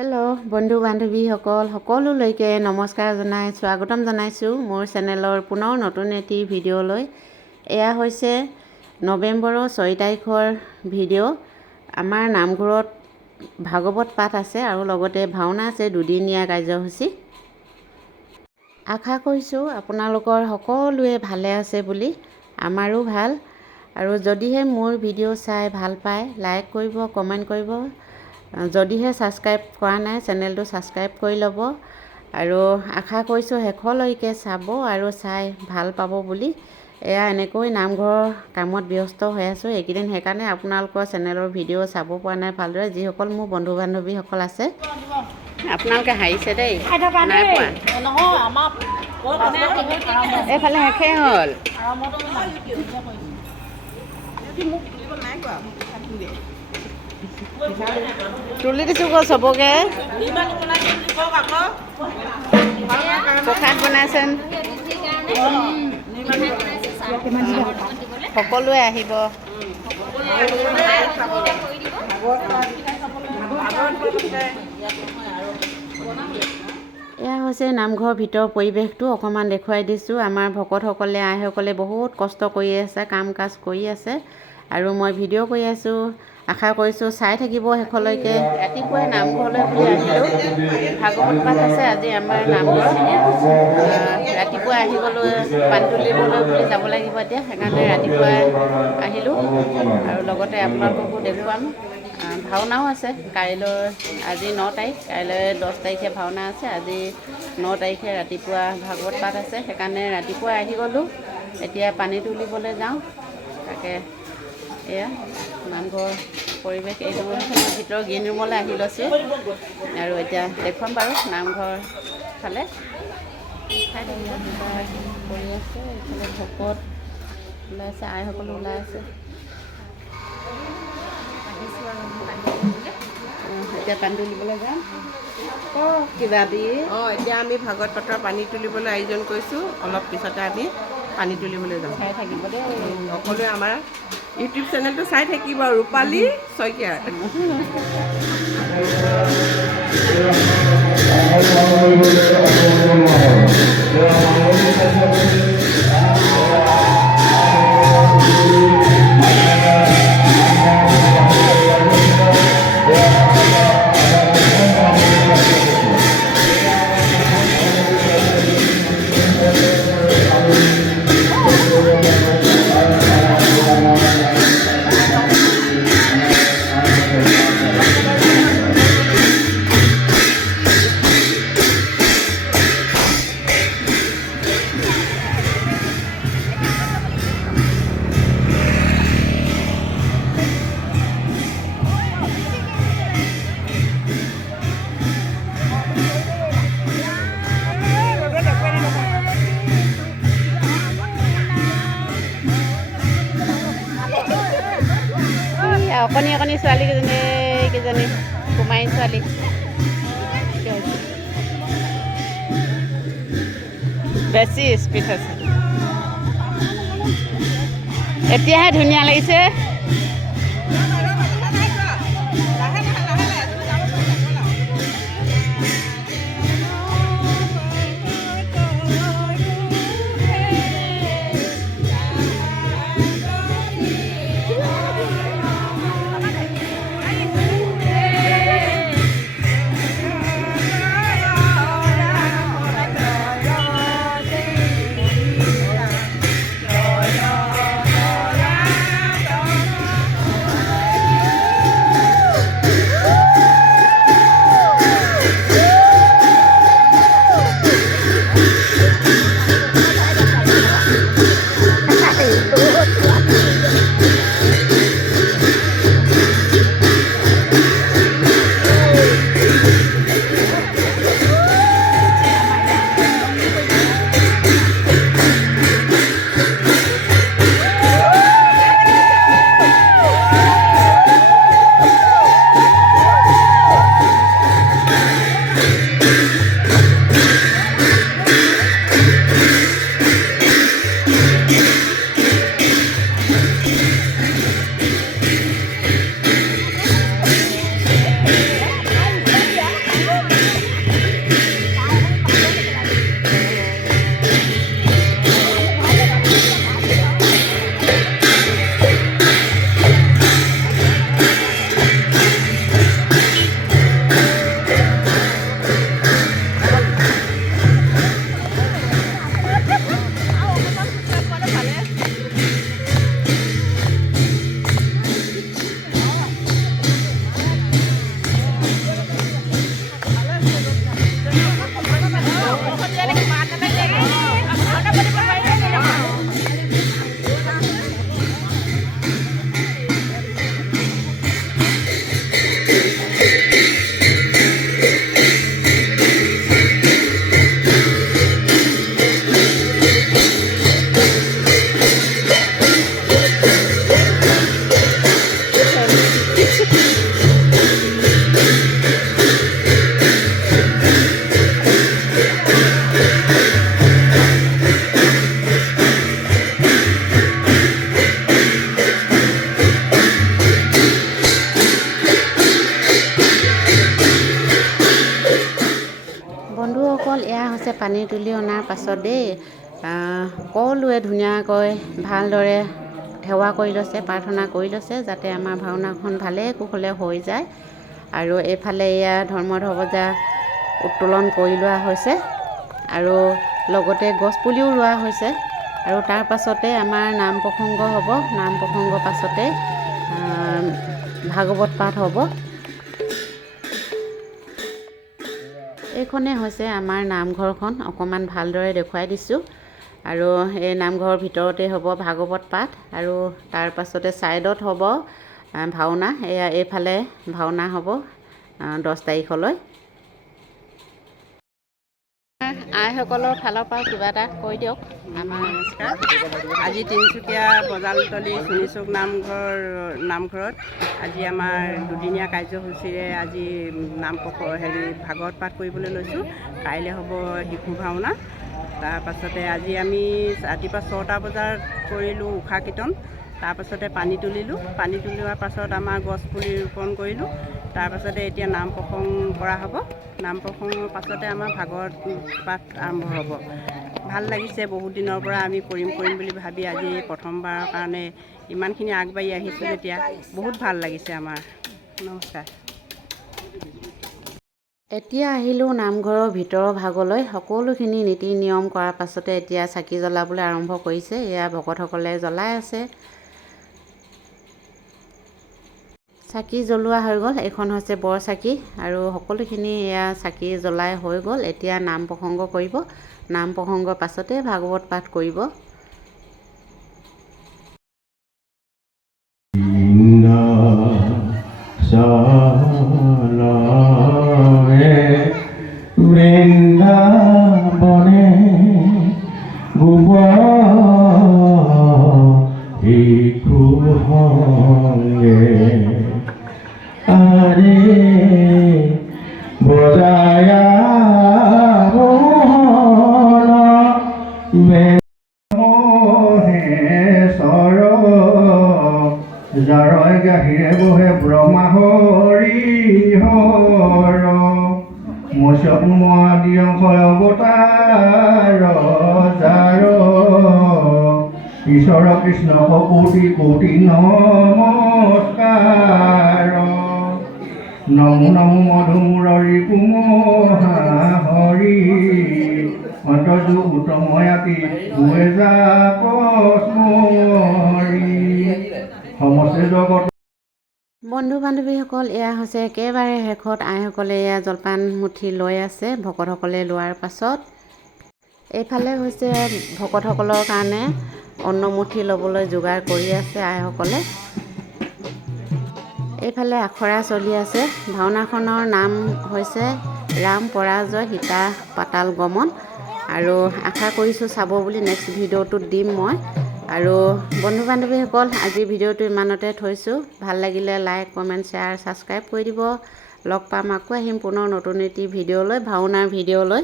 Hello' বন্ধু বান্ধৱীসকল সকলোলৈকে নমস্কাৰ জনাই স্বাগতম জনাইছোঁ মোৰ চেনেলৰ পুনৰ নতুন এটি ভিডিঅ'লৈ। এয়া হৈছে নৱেম্বৰৰ 6 তাৰিখৰ ভিডিঅ'। আমাৰ নামঘৰত ভাগৱত পাঠ আছে আৰু লগতে ভাওনা আছে, দুদিনীয়া কাৰ্যসূচী। আশা কৰিছোঁ আপোনালোকৰ সকলোৱে ভালে আছে বুলি। আমাৰো ভাল। আৰু যদিহে মোৰ ভিডিঅ' চাই ভাল পায় লাইক কৰিব, কমেণ্ট কৰিব। যদিহে ছাবস্ক্ৰাইব কৰা নাই চেনেলটো ছাবস্ক্ৰাইব কৰি ল'ব। আৰু আশা কৰিছোঁ শেষলৈকে চাব আৰু চাই ভাল পাব বুলি। এয়া এনেকৈ নামঘৰৰ কামত ব্যস্ত হৈ আছোঁ এইকেইদিন, সেইকাৰণে আপোনালোকৰ চেনেলৰ ভিডিঅ' চাব পৰা নাই ভালদৰে। যিসকল মোৰ বন্ধু বান্ধৱীসকল আছে আপোনালোকে হাৰিছে দেই, নাই পোৱা। এইফালে শেষেই হ'ল। তুলি দিছোঁ গৈ চবকে। প্ৰসাদ বনাইছেন, সকলোৱে আহিব। এয়া হৈছে নামঘৰৰ ভিতৰৰ পৰিৱেশটো অকণমান দেখুৱাই দিছোঁ। আমাৰ ভকতসকলে আইসকলে বহুত কষ্ট কৰি আছে, কাম কাজ কৰি আছে আৰু মই ভিডিঅ' কৰি আছোঁ। আশা কৰিছোঁ চাই থাকিব শেষলৈকে। ৰাতিপুৱাই নামঘৰলৈ বুলি আহিলোঁ, ভাগৱত পাঠ আছে আজি আমাৰ নামঘৰত। ৰাতিপুৱা আহি গ'লোঁ, পানী তুলিবলৈ বুলি যাব লাগিব এতিয়া, সেইকাৰণে ৰাতিপুৱাই আহিলোঁ আৰু লগতে আপোনালোককো দেখুৱাম। ভাওনাও আছে কাইলৈ, আজি 9 তাৰিখ, কাইলৈ 10 তাৰিখে ভাওনা আছে, আজি 9 তাৰিখে ৰাতিপুৱা ভাগৱত পাঠ আছে, সেইকাৰণে ৰাতিপুৱা আহি গ'লোঁ। এতিয়া পানী তুলিবলৈ যাওঁ। তাকে এয়া নামঘৰ পৰিৱেশ। এইটো ভিতৰৰ গ্ৰীণ ৰুমলৈ আহি লৈছোঁ আৰু এতিয়া দেখুৱাম বাৰু নামঘৰ ফালে। কৰি আছে এইফালে ভকত ওলাই আছে, আইসকলো ওলাই আছে। এতিয়া পানী তুলিবলৈ যাম। কিবা দি এতিয়া আমি ভাগৱত পাঠৰ পানী তুলিবলৈ আয়োজন কৰিছোঁ। অলপ পিছতে আমি পানী তুলিবলৈ যাম। চাই থাকিব দেই। সকলোৱে আমাৰ ইউটিউব চেনেলটো চাই থাকিব, ৰূপালী শইকীয়া। অকণি অকণি ছোৱালী কেইজনী কুমাৰী ছোৱালী। বেছি স্পীড হৈছে। এতিয়াহে ধুনীয়া লাগিছে। বান্ধৱীসকল, এয়া হৈছে পানী তুলি অনাৰ পাছত দেই সকলোৱে ধুনীয়াকৈ ভালদৰে সেৱা কৰি লৈছে, প্ৰাৰ্থনা কৰি লৈছে যাতে আমাৰ ভাওনাখন ভালে কুশলে হৈ যায়। আৰু এইফালে এয়া ধৰ্মধ্বজা উত্তোলন কৰি লোৱা হৈছে আৰু লগতে গছপুলিও ৰোৱা হৈছে। আৰু তাৰ পাছতে আমাৰ নাম প্ৰসংগ হ'ব। নাম প্ৰসংগৰ পাছতে ভাগৱত পাঠ হ'ব। এইখনে হৈছে আমাৰ নামঘৰখন, অকণমান ভালদৰে দেখুৱাই দিছোঁ। আৰু এই নামঘৰৰ ভিতৰতে হ'ব ভাগৱত পাঠ আৰু তাৰ পাছতে ছাইডত হ'ব ভাওনা। এইফালে ভাওনা হ'ব 10 তাৰিখলৈ। আইসকলৰ ফালৰ পৰা কিবা এটা কৈ দিয়ক। নমস্কাৰ। আজি তিনিচুকীয়া বজাৰতলি চুনিচুক নামঘৰত আজি আমাৰ দুদিনীয়া কাৰ্যসূচীৰে আজি ভাগৱত পাঠ কৰিবলৈ লৈছোঁ। কাইলৈ হ'ব শিশু ভাওনা। তাৰপাছতে আজি আমি ৰাতিপুৱা 6টা বজাত কৰিলোঁ উষা কীৰ্তন। তাৰপাছতে পানী তুলিলোঁ। পানী তুলোৱাৰ পাছত আমাৰ গছপুলি ৰোপণ কৰিলোঁ। তাৰপাছতে এতিয়া নাম প্ৰসংগ কৰা হ'ব। নাম প্ৰসংগৰ পাছতে আমাৰ ভাগৱত পাঠ আৰম্ভ হ'ব। ভাল লাগিছে, বহুত দিনৰ পৰা আমি কৰিম বুলি ভাবি আজি প্ৰথমবাৰৰ কাৰণে ইমানখিনি আগবাঢ়ি আহিছোঁ যেতিয়া বহুত ভাল লাগিছে আমাৰ। নমস্কাৰ। এতিয়া আহিলোঁ নামঘৰৰ ভিতৰৰ ভাগলৈ। সকলোখিনি নীতি নিয়ম কৰাৰ পাছতে এতিয়া চাকি জ্বলাবলৈ আৰম্ভ কৰিছে। এয়া ভকতসকলে জ্বলাই আছে। চাকি জ্বলোৱা হৈ গ'ল। এইখন হৈছে বৰ চাকি আৰু সকলোখিনি এয়া চাকি জ্বলাই হৈ গ'ল। এতিয়া নাম প্ৰসংগ কৰিব। নাম প্ৰসংগৰ পাছতে ভাগৱত পাঠ কৰিব। বৃন্দাবনে শিশু সংগে আৰে বজায়া যাৰয় গাহিৰে বহে ব্ৰহ্মা হৰি হৰ মৎস্যকুমাৰী অংশয় অৱতাৰ যাৰ ঈশ্বৰ কৃষ্ণ কোটি কোটি নমস্কাৰ। নমো নমো মধুমুৰৰী কুমহা হৰি অন্তৰ্যু উত্তময়াতি ভুৱে যা কস্মৰি সমস্ত জগত। বন্ধু বান্ধৱীসকল, এয়া হৈছে একেবাৰে শেষত আইসকলে এয়া জলপান মুঠি লৈ আছে। ভকতসকলে লোৱাৰ পাছত এইফালে হৈছে ভকতসকলৰ কাৰণে অন্নমুঠি ল'বলৈ যোগাৰ কৰি আছে আইসকলে। এইফালে আখৰা চলি আছে। ভাওনাখনৰ নাম হৈছে ৰাম পৰাজয় সীতা পাতাল গমন। আৰু আশা কৰিছোঁ চাব বুলি। নেক্সট ভিডিঅ'টোত দিম মই। আৰু বন্ধু বান্ধৱীসকল, আজি ভিডিঅ'টো ইমানতে থৈছোঁ। ভাল লাগিলে লাইক কমেণ্ট শ্বেয়াৰ ছাবস্ক্ৰাইব কৰি দিব। লগ পাম, আকৌ আহিম পুনৰ নতুন এটি ভিডিঅ'লৈ, ভাওনাৰ ভিডিঅ'লৈ।